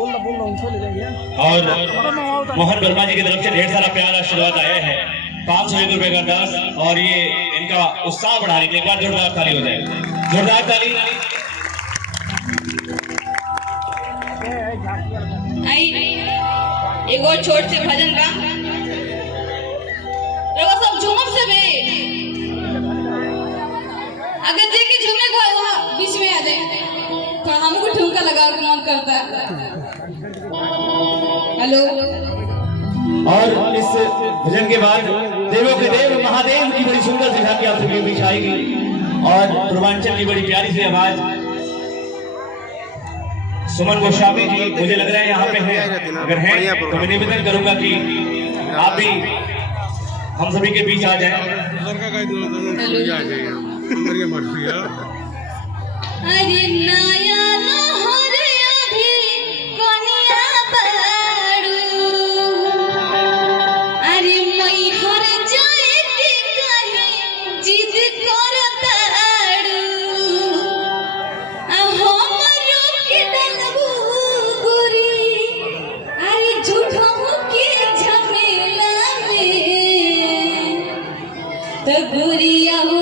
और मोहन वर्मा जी की तरफ से ढेर सारा प्यार आशीर्वाद आया है। 501 रुपए का 10 और ये इनका उत्साह बढ़ाने के लिए एक बार जोरदार ताली हो जाए, जोरदार ताली। एक और छोट से भजन का सब झूमर से भी अगर देखे झूमे को वहाँ बीच में आ जाए तो हमको ठुमका लगा के मन करता है। हेलो। और इस भजन के बाद देवों के देव महादेव की बड़ी सुंदर सी झांकी आप सभी के बीच आएगी और पूर्वांचल की बड़ी प्यारी सी आवाज सुमन गोस्वामी जी मुझे लग रहा है यहाँ पे हैं, अगर हैं तो मैं निवेदन करूंगा कि आप भी हम सभी के बीच आ जाएं। अरे नया नहर अभी कनिया बाड़ू, अरे मई हर जाए के कहे जिद करताड़ू, हमरो के डलबू गोरी, अरे झूठो के झमेला में तो गुरिया हो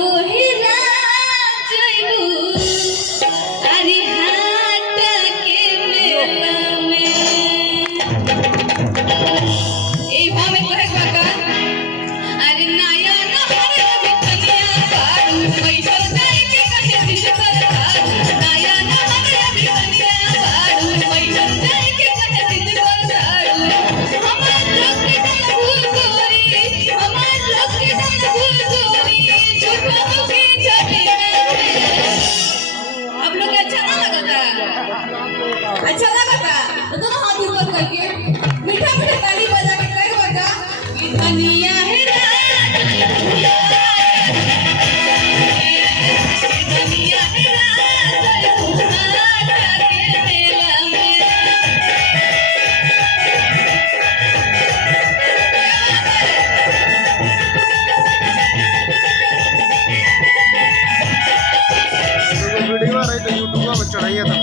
अच्छा लगा तो दोनों हाथ ऊपर करके मीठा मीठा ताली बजा के कह बजा कि धनिया है धनिया है वीडियो आ रही तो यूट्यूब में चढ़ाइए तब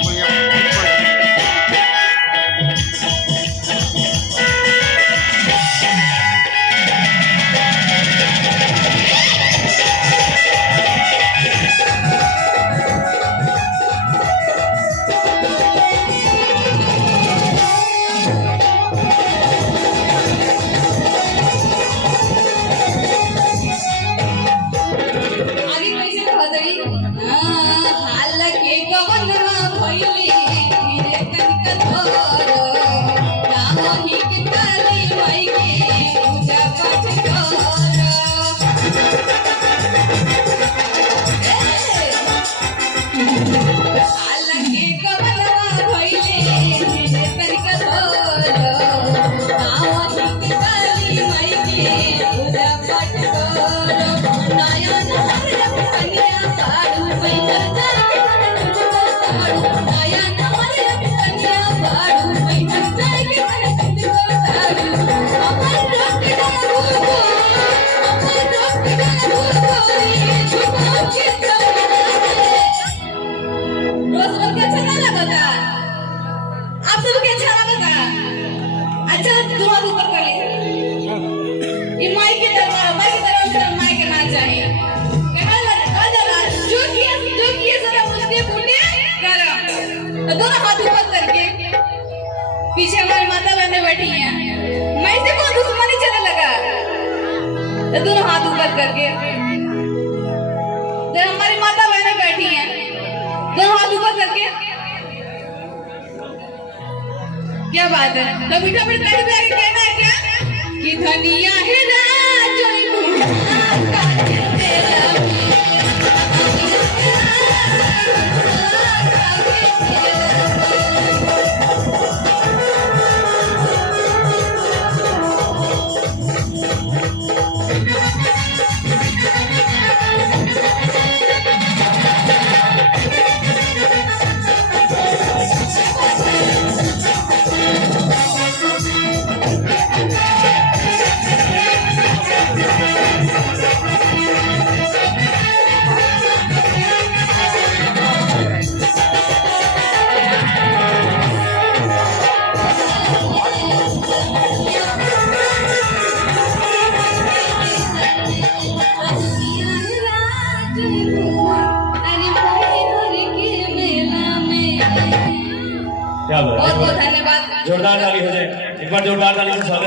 दोनों हाथ ऊपर करके पीछे हमारी माता बहने बैठी हैं, मैं से कौन दुश्मनी चलने लगा। तो दोनों हाथ ऊपर करके तो हमारी माता बहने बैठी हैं, दोनों हाथ ऊपर करके क्या बात है। तो मीठा मीठा ताली बजा के कहना है क्या कि धनिया है क्या बोला? बहुत बहुत धन्यवाद। जोरदार ताली हो जाए, एक बार जोरदार ताली से स्वागत।